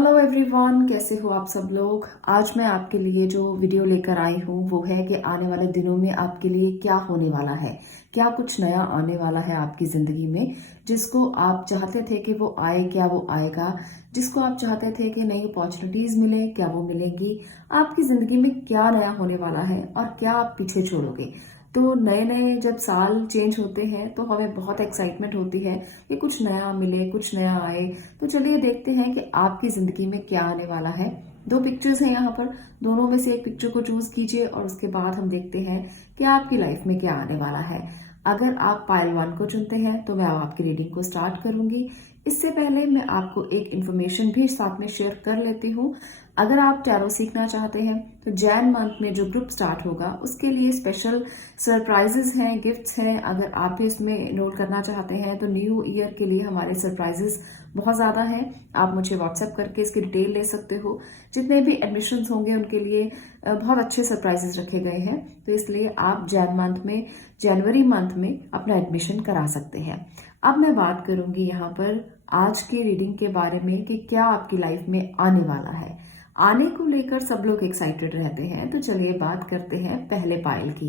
Hello everyone, कैसे हो आप सब लोग। आज मैं आपके लिए जो वीडियो लेकर आई हूँ वो है कि आने वाले दिनों में आपके लिए क्या होने वाला है, क्या कुछ नया आने वाला है आपकी जिंदगी में। जिसको आप चाहते थे कि वो आए, क्या वो आएगा। जिसको आप चाहते थे कि नई अपॉर्चुनिटीज मिले, क्या वो मिलेंगी। आपकी जिंदगी में क्या नया होने वाला है और क्या आप पीछे छोड़ोगे। तो नए नए जब साल चेंज होते हैं तो हमें बहुत एक्साइटमेंट होती है कि कुछ नया मिले, कुछ नया आए। तो चलिए देखते हैं कि आपकी जिंदगी में क्या आने वाला है। दो पिक्चर्स हैं यहाँ पर, दोनों में से एक पिक्चर को चूज कीजिए और उसके बाद हम देखते हैं कि आपकी लाइफ में क्या आने वाला है। अगर आप पाइल 1 को चुनते हैं तो मैं अब आपकी रीडिंग को स्टार्ट करूंगी। इससे पहले मैं आपको एक इन्फॉर्मेशन भी साथ में शेयर कर लेती हूँ। अगर आप टैरो सीखना चाहते हैं तो जैन मंथ में जो ग्रुप स्टार्ट होगा उसके लिए स्पेशल सरप्राइजेस हैं, गिफ्ट्स हैं। अगर आप भी इसमें एनरोल करना चाहते हैं तो न्यू ईयर के लिए हमारे सरप्राइजेस बहुत ज़्यादा हैं। आप मुझे व्हाट्सएप करके इसकी डिटेल ले सकते हो। जितने भी एडमिशन्स होंगे उनके लिए बहुत अच्छे सरप्राइजेस रखे गए हैं, तो इसलिए आप जनवरी मंथ में अपना एडमिशन करा सकते हैं। अब मैं बात करूंगी यहाँ पर आज की रीडिंग के बारे में कि क्या आपकी लाइफ में आने वाला है। आने को लेकर सब लोग एक्साइटेड रहते हैं, तो चलिए बात करते हैं पहले पाइल की।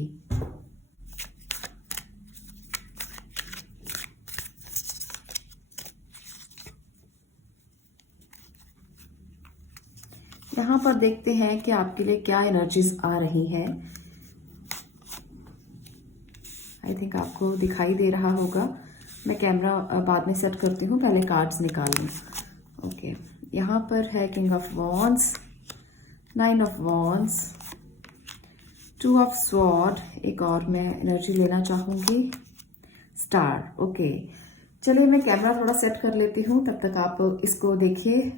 यहाँ पर देखते हैं कि आपके लिए क्या एनर्जीज आ रही हैं। आई थिंक आपको दिखाई दे रहा होगा। मैं कैमरा बाद में सेट करती हूँ, पहले कार्ड्स निकाल लूँ। ओके, यहाँ पर है king of wands, 9 of wands, 2 of sword. एक और मैं एनर्जी लेना चाहूंगी, स्टार। ओके, चलिए मैं कैमरा थोड़ा सेट कर लेती हूँ, तब तक आप इसको देखिए।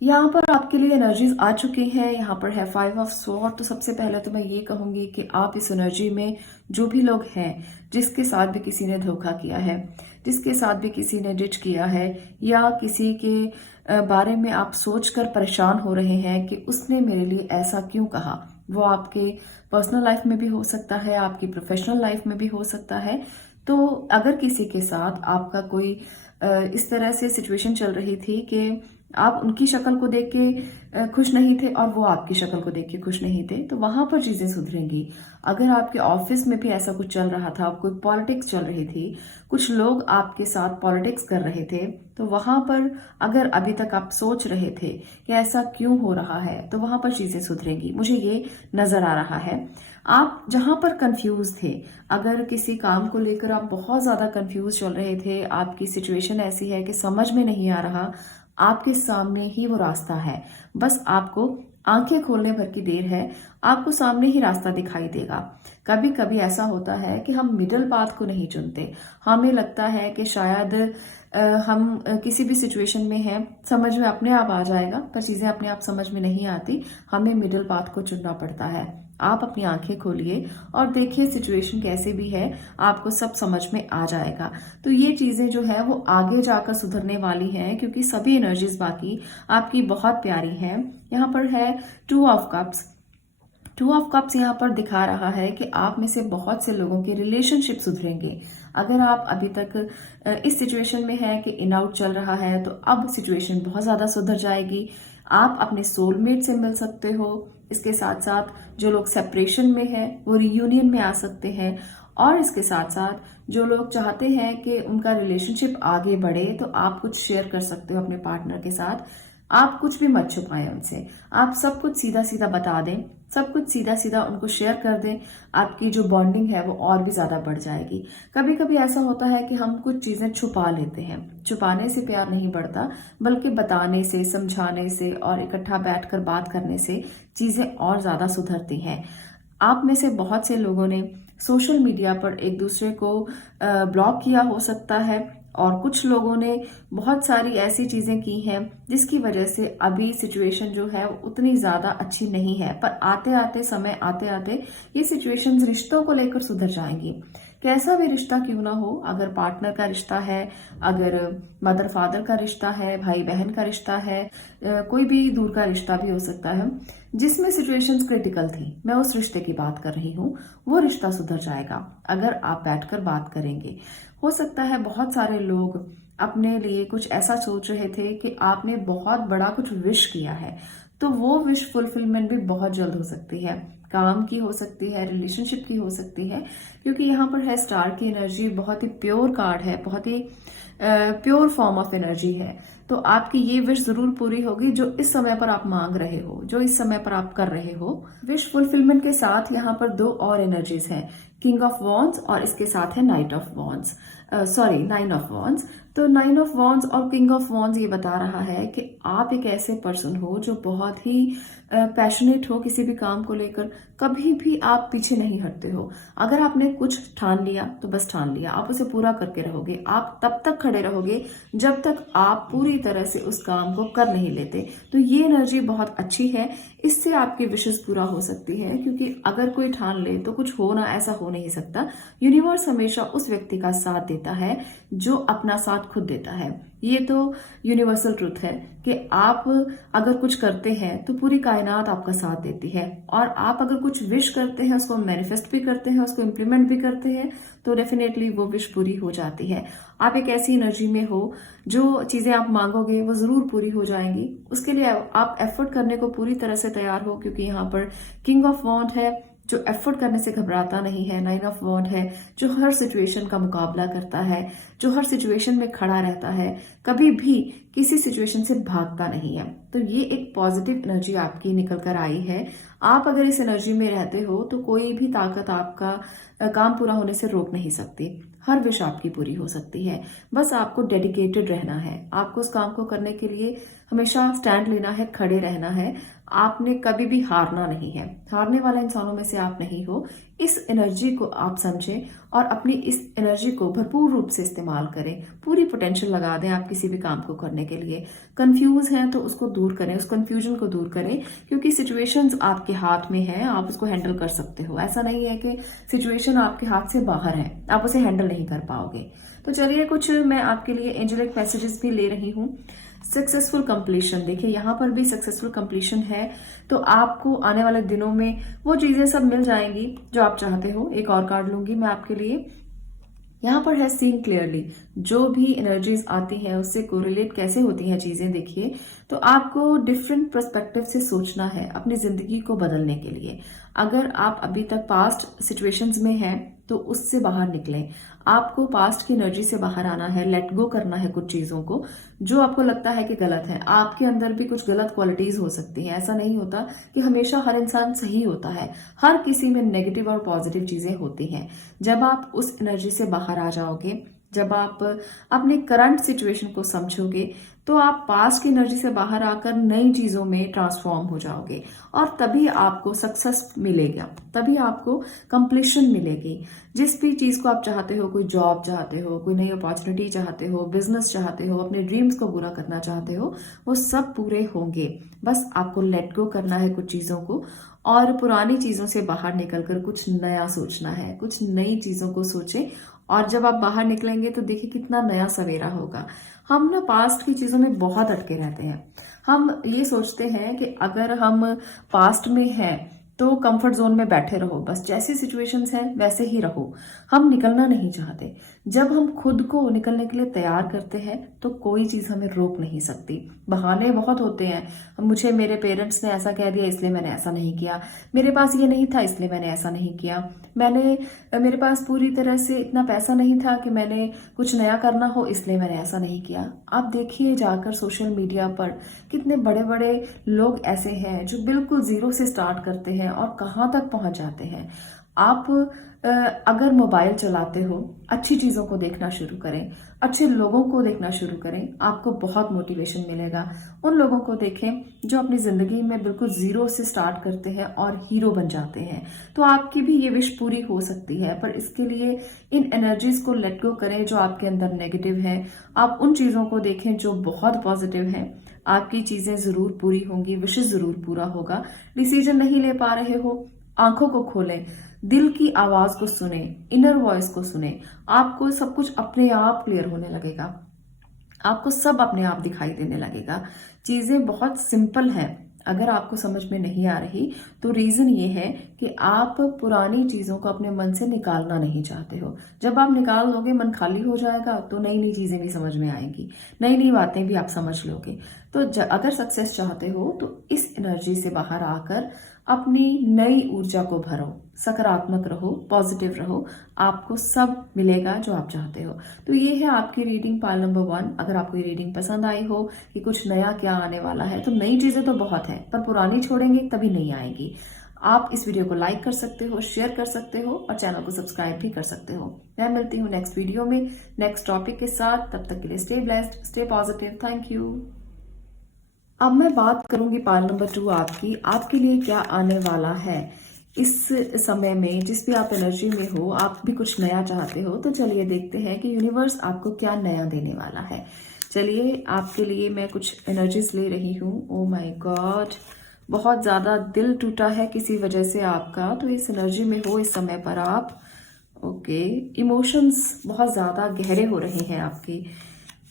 यहाँ पर आपके लिए एनर्जीज आ चुकी हैं। यहाँ पर है 5 ऑफ स्वॉर्ड। तो सबसे पहले तो मैं ये कहूंगी कि आप इस एनर्जी में जो भी लोग हैं, जिसके साथ भी किसी ने धोखा किया है, जिसके साथ भी किसी ने डिच किया है, या किसी के बारे में आप सोचकर परेशान हो रहे हैं कि उसने मेरे लिए ऐसा क्यों कहा। वो आपके पर्सनल लाइफ में भी हो सकता है, आपकी प्रोफेशनल लाइफ में भी हो सकता है। तो अगर किसी के साथ आपका कोई इस तरह से सिचुएशन चल रही थी कि आप उनकी शक्ल को देख के खुश नहीं थे और वो आपकी शक्ल को देख के खुश नहीं थे, तो वहां पर चीजें सुधरेंगी। अगर आपके ऑफिस में भी ऐसा कुछ चल रहा था, कोई पॉलिटिक्स चल रही थी, कुछ लोग आपके साथ पॉलिटिक्स कर रहे थे, तो वहां पर अगर अभी तक आप सोच रहे थे कि ऐसा क्यों हो रहा है, तो वहां पर चीजें सुधरेंगी। मुझे ये नजर आ रहा है। आप जहां पर कंफ्यूज थे, अगर किसी काम को लेकर आप बहुत ज्यादा कंफ्यूज चल रहे थे, आपकी सिचुएशन ऐसी है कि समझ में नहीं आ रहा, आपके सामने ही वो रास्ता है। बस आपको आंखें खोलने भर की देर है, आपको सामने ही रास्ता दिखाई देगा। कभी कभी ऐसा होता है कि हम मिडिल पाथ को नहीं चुनते। हमें लगता है कि शायद हम किसी भी सिचुएशन में हैं, समझ में अपने आप आ जाएगा, पर चीजें अपने आप समझ में नहीं आती। हमें मिडिल पाथ को चुनना पड़ता है। आप अपनी आंखें खोलिए और देखिए सिचुएशन कैसे भी है, आपको सब समझ में आ जाएगा। तो ये चीजें जो है वो आगे जाकर सुधरने वाली हैं, क्योंकि सभी एनर्जीज बाकी आपकी बहुत प्यारी हैं। यहाँ पर है 2 ऑफ कप्स। 2 ऑफ कप्स यहाँ पर दिखा रहा है कि आप में से बहुत से लोगों के रिलेशनशिप सुधरेंगे। अगर आप अभी तक इस सिचुएशन में है कि इन आउट चल रहा है, तो अब सिचुएशन बहुत ज्यादा सुधर जाएगी। आप अपने सोलमेट से मिल सकते हो। इसके साथ साथ जो लोग सेपरेशन में है वो रियूनियन में आ सकते हैं। और इसके साथ साथ जो लोग चाहते हैं कि उनका रिलेशनशिप आगे बढ़े, तो आप कुछ शेयर कर सकते हो अपने पार्टनर के साथ। आप कुछ भी मत छुपाएं उनसे, आप सब कुछ सीधा सीधा बता दें, सब कुछ सीधा सीधा उनको शेयर कर दें। आपकी जो बॉन्डिंग है वो और भी ज्यादा बढ़ जाएगी। कभी कभी ऐसा होता है कि हम कुछ चीजें छुपा लेते हैं। छुपाने से प्यार नहीं बढ़ता, बल्कि बताने से, समझाने से और इकट्ठा बैठकर बात करने से चीजें और ज्यादा सुधरती हैं। आप में से बहुत से लोगों ने सोशल मीडिया पर एक दूसरे को ब्लॉक किया हो सकता है, और कुछ लोगों ने बहुत सारी ऐसी चीजें की हैं जिसकी वजह से अभी सिचुएशन जो है उतनी ज्यादा अच्छी नहीं है। पर आते आते समय आते आते ये सिचुएशंस रिश्तों को लेकर सुधर जाएंगी। कैसा भी रिश्ता क्यों ना हो, अगर पार्टनर का रिश्ता है, अगर मदर फादर का रिश्ता है, भाई बहन का रिश्ता है, कोई भी दूर का रिश्ता भी हो सकता है, जिसमें सिचुएशंस क्रिटिकल थी, मैं उस रिश्ते की बात कर रही हूँ, वो रिश्ता सुधर जाएगा अगर आप बैठकर बात करेंगे। हो सकता है बहुत सारे लोग अपने लिए कुछ ऐसा सोच रहे थे कि आपने बहुत बड़ा कुछ विश किया है, तो वो विश फुलफिलमेंट भी बहुत जल्द हो सकती है। काम की हो सकती है, रिलेशनशिप की हो सकती है, क्योंकि यहाँ पर है स्टार की एनर्जी, बहुत ही प्योर कार्ड है, बहुत ही प्योर फॉर्म ऑफ एनर्जी है। तो आपकी ये विश जरूर पूरी होगी जो इस समय पर आप मांग रहे हो, जो इस समय पर आप कर रहे हो। विश फुलफिलमेंट के साथ यहाँ पर दो और एनर्जीज हैं, किंग ऑफ वॉन्ड्स और इसके साथ है night of wands, sorry 9 of wands. तो 9 ऑफ वॉन्ड्स और किंग ऑफ वॉन्ड्स ये बता रहा है कि आप एक ऐसे पर्सन हो जो बहुत ही पैशनेट हो किसी भी काम को लेकर, कभी भी आप पीछे नहीं हटते हो। अगर आपने कुछ ठान लिया तो बस ठान लिया, आप उसे पूरा करके रहोगे। आप तब तक खड़े रहोगे जब तक आप पूरी तरह से उस काम को कर नहीं लेते। तो ये एनर्जी बहुत अच्छी है, इससे आपकी विशेष पूरा हो सकती है, क्योंकि अगर कोई ठान ले तो कुछ हो ना, ऐसा हो नहीं सकता। यूनिवर्स हमेशा उस व्यक्ति का साथ देता है जो अपना साथ खुद देता है। ये तो यूनिवर्सल ट्रुथ है कि आप अगर कुछ करते हैं तो पूरी कायनात आपका साथ देती है, और आप अगर कुछ विश करते हैं, उसको मैनिफेस्ट भी करते हैं, उसको इम्प्लीमेंट भी करते हैं, तो डेफिनेटली वो विश पूरी हो जाती है। आप एक ऐसी एनर्जी में हो जो चीजें आप मांगोगे वो जरूर पूरी हो जाएंगी। उसके लिए आप एफर्ट करने को पूरी तरह से तैयार हो, क्योंकि यहाँ पर किंग ऑफ वॉन्ड है जो एफर्ट करने से घबराता नहीं है, 9 ऑफ वॉन्ड है जो हर सिचुएशन का मुकाबला करता है, जो हर सिचुएशन में खड़ा रहता है, कभी भी किसी सिचुएशन से भागता नहीं है। तो ये एक पॉजिटिव एनर्जी आपकी निकल कर आई है। आप अगर इस एनर्जी में रहते हो तो कोई भी ताकत आपका काम पूरा होने से रोक नहीं सकती। हर विश आपकी पूरी हो सकती है, बस आपको डेडिकेटेड रहना है। आपको उस काम को करने के लिए हमेशा स्टैंड लेना है, खड़े रहना है। आपने कभी भी हारना नहीं है, हारने वाले इंसानों में से आप नहीं हो। इस एनर्जी को आप समझें और अपनी इस एनर्जी को भरपूर रूप से इस्तेमाल करें, पूरी पोटेंशियल लगा दें आप किसी भी काम को करने के लिए। कंफ्यूज हैं तो उसको दूर करें, उस कंफ्यूजन को दूर करें, क्योंकि सिचुएशंस आपके हाथ में है, आप उसको हैंडल कर सकते हो। ऐसा नहीं है कि सिचुएशन आपके हाथ से बाहर है, आप उसे हैंडल नहीं कर पाओगे। तो चलिए कुछ मैं आपके लिए एंजेलिक मैसेजेस भी ले रही हूँ। सक्सेसफुल कंप्लीशन, देखिए यहाँ पर भी सक्सेसफुल कंप्लीशन है, तो आपको आने वाले दिनों में वो चीजें सब मिल जाएंगी जो आप चाहते हो। एक और कार्ड लूंगी मैं आपके लिए। यहाँ पर है सीइंग क्लियरली, जो भी एनर्जीज आती हैं उससे कोरिलेट कैसे होती हैं चीजें। देखिए तो आपको डिफरेंट पर्सपेक्टिव से सोचना है अपनी जिंदगी को बदलने के लिए। अगर आप अभी तक पास्ट सिचुएशंस में हैं तो उससे बाहर निकलें। आपको पास्ट की एनर्जी से बाहर आना है, लेट गो करना है कुछ चीजों को जो आपको लगता है कि गलत है। आपके अंदर भी कुछ गलत क्वालिटीज हो सकती हैं, ऐसा नहीं होता कि हमेशा हर इंसान सही होता है। हर किसी में नेगेटिव और पॉजिटिव चीजें होती हैं। जब आप उस एनर्जी से बाहर आ जाओगे, जब आप अपने करंट सिचुएशन को समझोगे, तो आप पास्ट की एनर्जी से बाहर आकर नई चीजों में ट्रांसफॉर्म हो जाओगे, और तभी आपको सक्सेस मिलेगा, तभी आपको कंप्लीशन मिलेगी। जिस भी चीज को आप चाहते हो, कोई जॉब चाहते हो, कोई नई अपॉर्चुनिटी चाहते हो, बिजनेस चाहते हो, अपने ड्रीम्स को पूरा करना चाहते हो, वो सब पूरे होंगे। बस आपको लेट गो करना है कुछ चीजों को, और पुरानी चीजों से बाहर निकलकर कुछ नया सोचना है, कुछ नई चीजों को सोचें। और जब आप बाहर निकलेंगे तो देखिए कितना नया सवेरा होगा। हम ना पास्ट की चीजों में बहुत अटके रहते हैं। हम ये सोचते हैं कि अगर हम पास्ट में हैं तो कंफर्ट जोन में बैठे रहो, बस जैसी सिचुएशंस हैं वैसे ही रहो। हम निकलना नहीं चाहते। जब हम खुद को निकलने के लिए तैयार करते हैं तो कोई चीज हमें रोक नहीं सकती। बहाने बहुत होते हैं, मुझे मेरे पेरेंट्स ने ऐसा कह दिया इसलिए मैंने ऐसा नहीं किया, मेरे पास ये नहीं था इसलिए मैंने ऐसा नहीं किया, मेरे पास पूरी तरह से इतना पैसा नहीं था कि मैंने कुछ नया करना हो इसलिए मैंने ऐसा नहीं किया। आप देखिए जाकर सोशल मीडिया पर कितने बड़े बड़े लोग ऐसे हैं जो बिल्कुल जीरो से स्टार्ट करते हैं और कहाँ तक पहुंच जाते हैं। आप अगर मोबाइल चलाते हो, अच्छी चीजों को देखना शुरू करें, अच्छे लोगों को देखना शुरू करें, आपको बहुत मोटिवेशन मिलेगा। उन लोगों को देखें जो अपनी जिंदगी में बिल्कुल जीरो से स्टार्ट करते हैं और हीरो बन जाते हैं। तो आपकी भी ये विश पूरी हो सकती है, पर इसके लिए इन एनर्जीज को लेट गो करें जो आपके अंदर नेगेटिव है। आप उन चीजों को देखें जो बहुत पॉजिटिव है। आपकी चीजें जरूर पूरी होंगी, विशेष जरूर पूरा होगा। डिसीजन नहीं ले पा रहे हो, आंखों को खोलें, दिल की आवाज को सुने, इनर वॉइस को सुने। आपको सब कुछ अपने आप क्लियर होने लगेगा, आपको सब अपने आप दिखाई देने लगेगा। चीजें बहुत सिंपल हैं अगर आपको समझ में नहीं आ रही तो रीजन ये है कि आप पुरानी चीजों को अपने मन से निकालना नहीं चाहते हो। जब आप निकाल दोगे मन खाली हो जाएगा तो नई नई चीजें भी समझ में आएंगी, नई नई बातें भी आप समझ लोगे। तो अगर सक्सेस चाहते हो तो इस एनर्जी से बाहर आकर अपनी नई ऊर्जा को भरो, सकारात्मक रहो, पॉजिटिव रहो, आपको सब मिलेगा जो आप चाहते हो। तो ये है आपकी रीडिंग पाइल नंबर 1। अगर आपको ये रीडिंग पसंद आई हो कि कुछ नया क्या आने वाला है, तो नई चीजें तो बहुत है पर पुरानी छोड़ेंगे तभी नहीं आएगी। आप इस वीडियो को लाइक कर सकते हो, शेयर कर सकते हो और चैनल को सब्सक्राइब भी कर सकते हो। मैं मिलती हूँ नेक्स्ट वीडियो में नेक्स्ट टॉपिक के साथ। तब तक के लिए stay blessed, stay positive. Thank you. अब मैं बात करूंगी पाइल नंबर 2 आपके लिए क्या आने वाला है इस समय में। जिस भी आप एनर्जी में हो, आप भी कुछ नया चाहते हो, तो चलिए देखते हैं कि यूनिवर्स आपको क्या नया देने वाला है। चलिए आपके लिए मैं कुछ एनर्जीज ले रही हूँ। ओ माय गॉड, बहुत ज्यादा दिल टूटा है किसी वजह से आपका, तो इस एनर्जी में हो इस समय पर आप। ओके, इमोशंस बहुत ज्यादा गहरे हो रहे हैं आपके।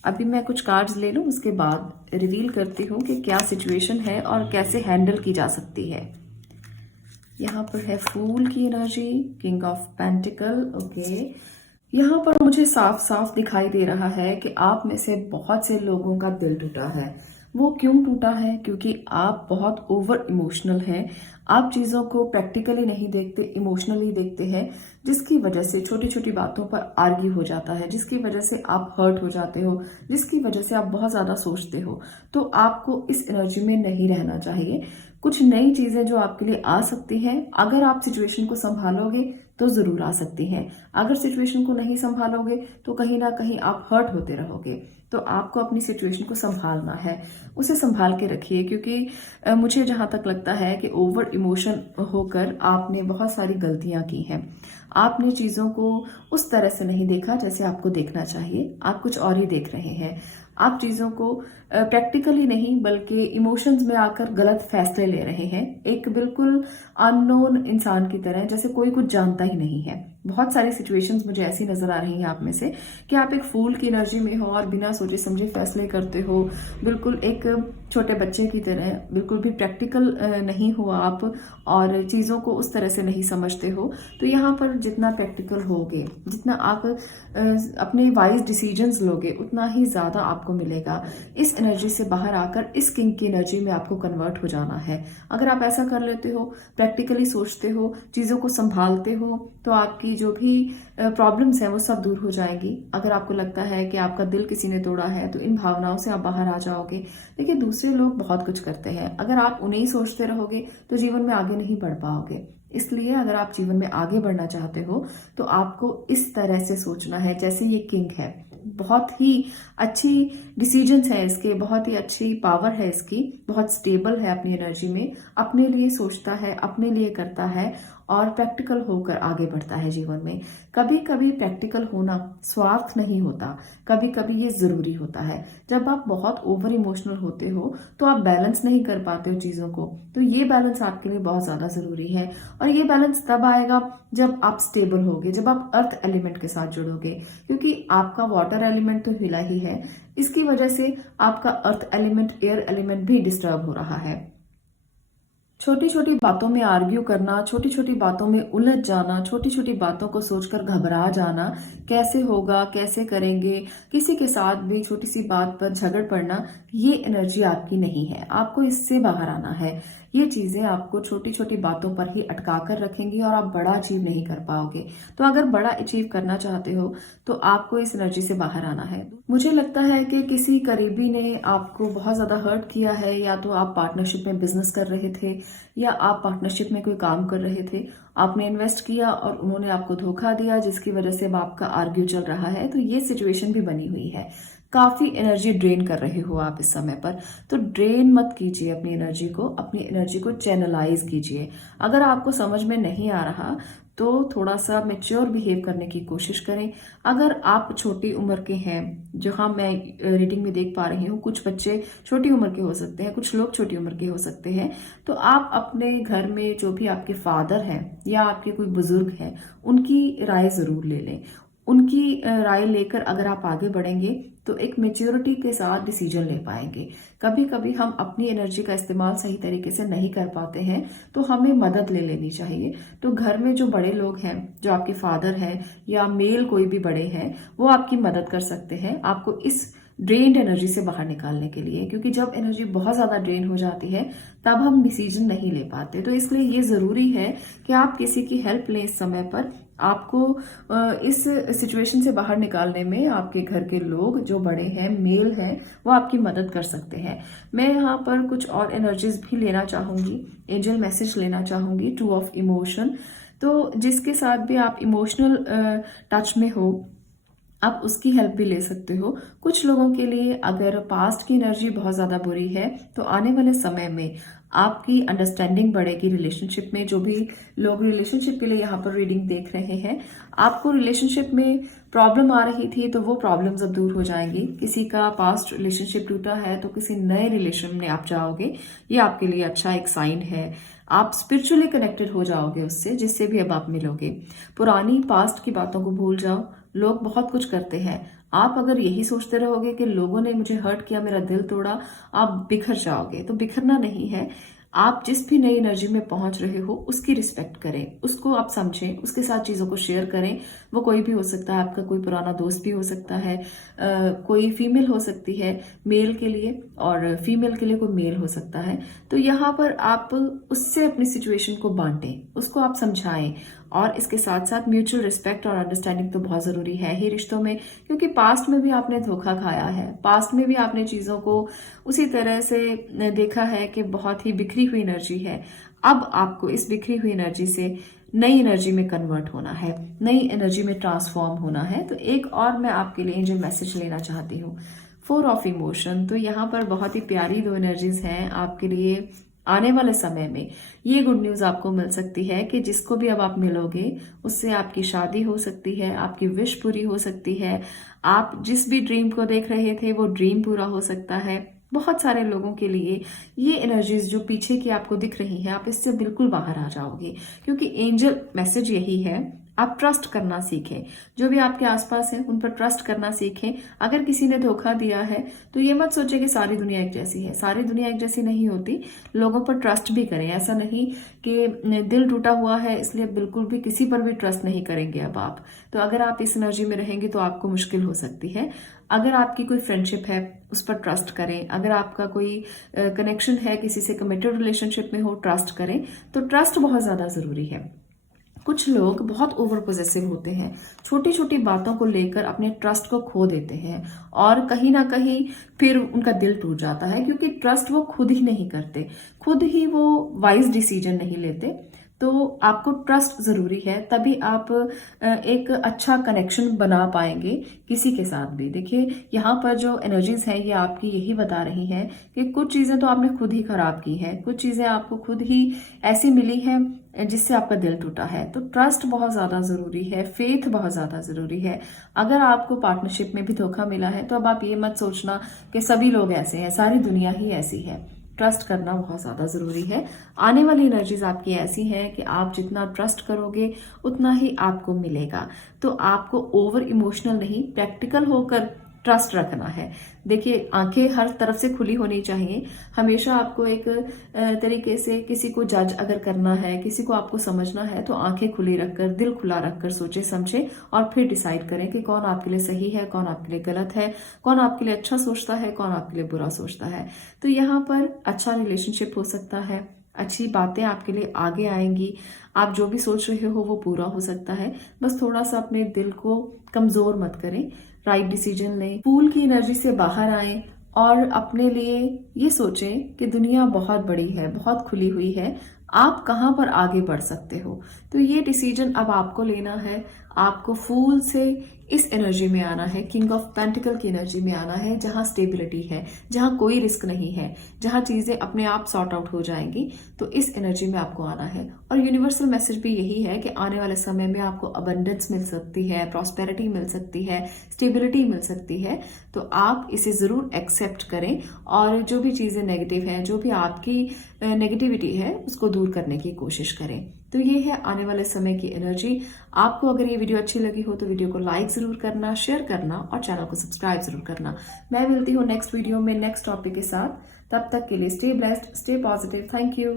अभी मैं कुछ कार्ड्स ले लूं, उसके बाद रिवील करती हूँ कि क्या सिचुएशन है और कैसे हैंडल की जा सकती है। यहाँ पर है फूल की energy, king of pentacle. Okay, यहाँ पर मुझे साफ साफ दिखाई दे रहा है कि आप में से बहुत से लोगों का दिल टूटा है। वो क्यों टूटा है? क्योंकि आप बहुत ओवर इमोशनल हैं। आप चीजों को प्रैक्टिकली नहीं देखते, इमोशनली देखते हैं, जिसकी वजह से छोटी छोटी बातों पर आर्ग्यू हो जाता है, जिसकी वजह से आप हर्ट हो जाते हो, जिसकी वजह से आप बहुत ज्यादा सोचते हो। तो आपको इस एनर्जी में नहीं रहना चाहिए। कुछ नई चीजें जो आपके लिए आ सकती हैं, अगर आप सिचुएशन को संभालोगे तो जरूर आ सकती हैं। अगर सिचुएशन को नहीं संभालोगे तो कहीं ना कहीं आप हर्ट होते रहोगे। तो आपको अपनी सिचुएशन को संभालना है, उसे संभाल के रखिए। क्योंकि मुझे जहां तक लगता है कि ओवर इमोशन होकर आपने बहुत सारी गलतियां की हैं। आपने चीजों को उस तरह से नहीं देखा जैसे आपको देखना चाहिए। आप कुछ और ही देख रहे हैं। आप चीजों को प्रैक्टिकली नहीं बल्कि इमोशंस में आकर गलत फैसले ले रहे हैं, एक बिल्कुल अननोन इंसान की तरह, जैसे कोई कुछ जानता ही नहीं है। बहुत सारी सिचुएशंस मुझे ऐसी नजर आ रही हैं आप में से कि आप एक फूल की एनर्जी में हो और बिना सोचे समझे फैसले करते हो, बिल्कुल एक छोटे बच्चे की तरह, बिल्कुल भी प्रैक्टिकल नहीं हो आप और चीजों को उस तरह से नहीं समझते हो। तो यहाँ पर जितना प्रैक्टिकल होगे, जितना आप अपने वाइज डिसीजंस लोगे, उतना ही ज्यादा आपको मिलेगा। इस एनर्जी से बाहर आकर इस किंग की एनर्जी में आपको कन्वर्ट हो जाना है। अगर आप ऐसा कर लेते हो, प्रैक्टिकली सोचते हो, चीजों को संभालते हो, तो आपकी जो भी प्रॉब्लम्स हैं वो सब दूर हो जाएंगी। अगर आपको लगता है कि आपका दिल किसी ने तोड़ा है तो इन भावनाओं से आप बाहर आ जाओगे। देखिए, दूसरे लोग बहुत कुछ करते हैं, अगर आप उन्हें ही सोचते रहोगे तो जीवन में आगे नहीं बढ़ पाओगे। इसलिए अगर आप जीवन में आगे बढ़ना चाहते हो तो आपको इस तरह से सोचना है जैसे ये किंग है। बहुत ही अच्छी डिसीजंस है इसके, बहुत ही अच्छी पावर है इसकी, बहुत स्टेबल है अपनी एनर्जी में, अपने लिए सोचता है, अपने लिए करता है और प्रैक्टिकल होकर आगे बढ़ता है जीवन में। कभी कभी प्रैक्टिकल होना स्वार्थ नहीं होता, कभी कभी ये जरूरी होता है। जब आप बहुत ओवर इमोशनल होते हो तो आप बैलेंस नहीं कर पाते हो चीजों को, तो ये बैलेंस आपके लिए बहुत ज्यादा जरूरी है। और ये बैलेंस तब आएगा जब आप स्टेबल होगे, जब आप अर्थ एलिमेंट के साथ जुड़ोगे। क्योंकि आपका वाटर एलिमेंट तो हिला ही है, इसकी वजह से आपका अर्थ एलिमेंट, एयर एलिमेंट भी डिस्टर्ब हो रहा है। छोटी छोटी बातों में आर्ग्यू करना, छोटी छोटी बातों में उलझ जाना, छोटी छोटी बातों को सोचकर घबरा जाना, कैसे होगा, कैसे करेंगे, किसी के साथ भी छोटी सी बात पर झगड़ पड़ना, ये एनर्जी आपकी नहीं है। आपको इससे बाहर आना है। ये चीजें आपको छोटी छोटी बातों पर ही अटका कर रखेंगी और आप बड़ा अचीव नहीं कर पाओगे। तो अगर बड़ा अचीव करना चाहते हो तो आपको इस एनर्जी से बाहर आना है। मुझे लगता है कि किसी करीबी ने आपको बहुत ज्यादा हर्ट किया है, या तो आप पार्टनरशिप में बिजनेस कर रहे थे या आप पार्टनरशिप में कोई काम कर रहे थे, आपने इन्वेस्ट किया और उन्होंने आपको धोखा दिया, जिसकी वजह से अब आपका आर्ग्यू चल रहा है। तो ये सिचुएशन भी बनी हुई है। काफी एनर्जी ड्रेन कर रहे हो आप इस समय पर, तो ड्रेन मत कीजिए अपनी एनर्जी को, अपनी एनर्जी को चैनलाइज कीजिए। अगर आपको समझ में नहीं आ रहा तो थोड़ा सा मेच्योर बिहेव करने की कोशिश करें। अगर आप छोटी उम्र के हैं, जहां मैं रीडिंग में देख पा रही हूँ, कुछ बच्चे छोटी उम्र के हो सकते हैं, कुछ लोग छोटी उम्र के हो सकते हैं, तो आप अपने घर में जो भी आपके फादर हैं या आपके कोई बुजुर्ग हैं, उनकी राय जरूर ले लें। उनकी राय लेकर अगर आप आगे बढ़ेंगे तो एक मेच्योरिटी के साथ डिसीजन ले पाएंगे। कभी कभी हम अपनी एनर्जी का इस्तेमाल सही तरीके से नहीं कर पाते हैं तो हमें मदद ले लेनी चाहिए। तो घर में जो बड़े लोग हैं, जो आपके फादर हैं या मेल कोई भी बड़े हैं, वो आपकी मदद कर सकते हैं आपको इस ड्रेन्ड एनर्जी से बाहर निकालने के लिए। क्योंकि जब एनर्जी बहुत ज्यादा ड्रेन हो जाती है तब हम डिसीजन नहीं ले पाते। तो इसलिए ये जरूरी है कि आप किसी की हेल्प लें इस समय पर। आपको इस सिचुएशन से बाहर निकालने में आपके घर के लोग जो बड़े हैं, मेल हैं, वो आपकी मदद कर सकते हैं। मैं यहाँ पर कुछ और एनर्जीज भी लेना चाहूंगी, एंजल मैसेज लेना चाहूंगी, 2 ऑफ इमोशन। तो जिसके साथ भी आप इमोशनल टच में हो, आप उसकी हेल्प भी ले सकते हो। कुछ लोगों के लिए अगर पास्ट की एनर्जी बहुत ज्यादा बुरी है तो आने वाले समय में आपकी अंडरस्टैंडिंग बढ़ेगी रिलेशनशिप में। जो भी लोग रिलेशनशिप के लिए यहाँ पर रीडिंग देख रहे हैं, आपको रिलेशनशिप में प्रॉब्लम आ रही थी तो वो प्रॉब्लम्स अब दूर हो जाएंगी। किसी का पास्ट रिलेशनशिप टूटा है तो किसी नए रिलेशन में आप जाओगे, ये आपके लिए अच्छा एक साइन है। आप स्पिरिचुअली कनेक्टेड हो जाओगे उससे, जिससे भी अब आप मिलोगे। पुरानी पास्ट की बातों को भूल जाओ। लोग बहुत कुछ करते हैं, आप अगर यही सोचते रहोगे कि लोगों ने मुझे हर्ट किया, मेरा दिल तोड़ा, आप बिखर जाओगे। तो बिखरना नहीं है। आप जिस भी नई एनर्जी में पहुंच रहे हो उसकी रिस्पेक्ट करें, उसको आप समझें, उसके साथ चीजों को शेयर करें। वो कोई भी हो सकता है, आपका कोई पुराना दोस्त भी हो सकता है, कोई फीमेल हो सकती है मेल के लिए, और फीमेल के लिए कोई मेल हो सकता है। तो यहाँ पर आप उससे अपनी सिचुएशन को बांटें, उसको आप समझाएं। और इसके साथ साथ म्यूचुअल रिस्पेक्ट और अंडरस्टैंडिंग तो बहुत जरूरी है ही रिश्तों में। क्योंकि पास्ट में भी आपने धोखा खाया है, पास्ट में भी आपने चीजों को उसी तरह से देखा है कि बहुत ही बिखरी हुई एनर्जी है। अब आपको इस बिखरी हुई एनर्जी से नई एनर्जी में कन्वर्ट होना है, नई एनर्जी में ट्रांसफॉर्म होना है। तो एक और मैं आपके लिए एंजल मैसेज लेना चाहती हूँ, 4 ऑफ इमोशन। तो यहाँ पर बहुत ही प्यारी 2 एनर्जीज हैं आपके लिए। आने वाले समय में ये गुड न्यूज आपको मिल सकती है कि जिसको भी अब आप मिलोगे उससे आपकी शादी हो सकती है, आपकी विश पूरी हो सकती है। आप जिस भी ड्रीम को देख रहे थे वो ड्रीम पूरा हो सकता है। बहुत सारे लोगों के लिए ये एनर्जीज जो पीछे की आपको दिख रही है, आप इससे बिल्कुल बाहर आ जाओगे। क्योंकि एंजल मैसेज यही है, आप ट्रस्ट करना सीखें। जो भी आपके आसपास है उन पर ट्रस्ट करना सीखें। अगर किसी ने धोखा दिया है तो ये मत सोचे कि सारी दुनिया एक जैसी है, सारी दुनिया एक जैसी नहीं होती। लोगों पर ट्रस्ट भी करें। ऐसा नहीं कि दिल टूटा हुआ है इसलिए बिल्कुल भी किसी पर भी ट्रस्ट नहीं करेंगे अब आप। तो अगर आप इस एनर्जी में रहेंगे तो आपको मुश्किल हो सकती है। अगर आपकी कोई फ्रेंडशिप है उस पर ट्रस्ट करें। अगर आपका कोई कनेक्शन है, किसी से कमिटेड रिलेशनशिप में हो, ट्रस्ट करें। तो ट्रस्ट बहुत ज्यादा जरूरी है। कुछ लोग बहुत ओवर पोजेसिव होते हैं, छोटी छोटी बातों को लेकर अपने ट्रस्ट को खो देते हैं और कहीं ना कहीं फिर उनका दिल टूट जाता है। क्योंकि ट्रस्ट वो खुद ही नहीं करते, खुद ही वो वाइज डिसीजन नहीं लेते। तो आपको ट्रस्ट जरूरी है, तभी आप एक अच्छा कनेक्शन बना पाएंगे किसी के साथ भी। देखिए यहाँ पर जो एनर्जीज हैं ये आपकी यही बता रही हैं कि कुछ चीजें तो आपने खुद ही खराब की है, कुछ चीजें आपको खुद ही ऐसी मिली हैं जिससे आपका दिल टूटा है। तो ट्रस्ट बहुत ज्यादा जरूरी है, फेथ बहुत ज्यादा जरूरी है। अगर आपको पार्टनरशिप में भी धोखा मिला है तो अब आप ये मत सोचना कि सभी लोग ऐसे हैं, सारी दुनिया ही ऐसी है। ट्रस्ट करना बहुत ज्यादा जरूरी है। आने वाली एनर्जीज आपकी ऐसी हैं कि आप जितना ट्रस्ट करोगे उतना ही आपको मिलेगा। तो आपको ओवर इमोशनल नहीं, प्रैक्टिकल होकर ट्रस्ट रखना है। देखिए आंखें हर तरफ से खुली होनी चाहिए। हमेशा आपको एक तरीके से किसी को जज अगर करना है, किसी को आपको समझना है तो आंखें खुली रखकर, दिल खुला रखकर सोचे समझे और फिर डिसाइड करें कि कौन आपके लिए सही है, कौन आपके लिए गलत है, कौन आपके लिए अच्छा सोचता है, कौन आपके लिए बुरा सोचता है। तो यहाँ पर अच्छा रिलेशनशिप हो सकता है, अच्छी बातें आपके लिए आगे आएंगी, आप जो भी सोच रहे हो वो पूरा हो सकता है। बस थोड़ा सा अपने दिल को कमजोर मत करें, राइट डिसीजन लें, फूल की एनर्जी से बाहर आएं और अपने लिए ये सोचें कि दुनिया बहुत बड़ी है, बहुत खुली हुई है, आप कहाँ पर आगे बढ़ सकते हो। तो ये डिसीजन अब आपको लेना है। आपको फूल से इस एनर्जी में आना है, किंग ऑफ पेंटिकल की एनर्जी में आना है, जहां स्टेबिलिटी है, जहां कोई रिस्क नहीं है, जहां चीजें अपने आप सॉर्ट आउट हो जाएंगी। तो इस एनर्जी में आपको आना है। और यूनिवर्सल मैसेज भी यही है कि आने वाले समय में आपको अबंडेंस मिल सकती है, प्रॉस्पेरिटी मिल सकती है, स्टेबिलिटी मिल सकती है। तो आप इसे जरूर एक्सेप्ट करें और जो भी चीजें नेगेटिव है, जो भी आपकी नेगेटिविटी है उसको दूर करने की कोशिश करें। तो ये है आने वाले समय की एनर्जी। आपको अगर ये वीडियो अच्छी लगी हो तो वीडियो को लाइक जरूर करना, शेयर करना और चैनल को सब्सक्राइब जरूर करना। मैं मिलती हूँ नेक्स्ट वीडियो में नेक्स्ट टॉपिक के साथ। तब तक के लिए stay blessed, stay positive. Thank you.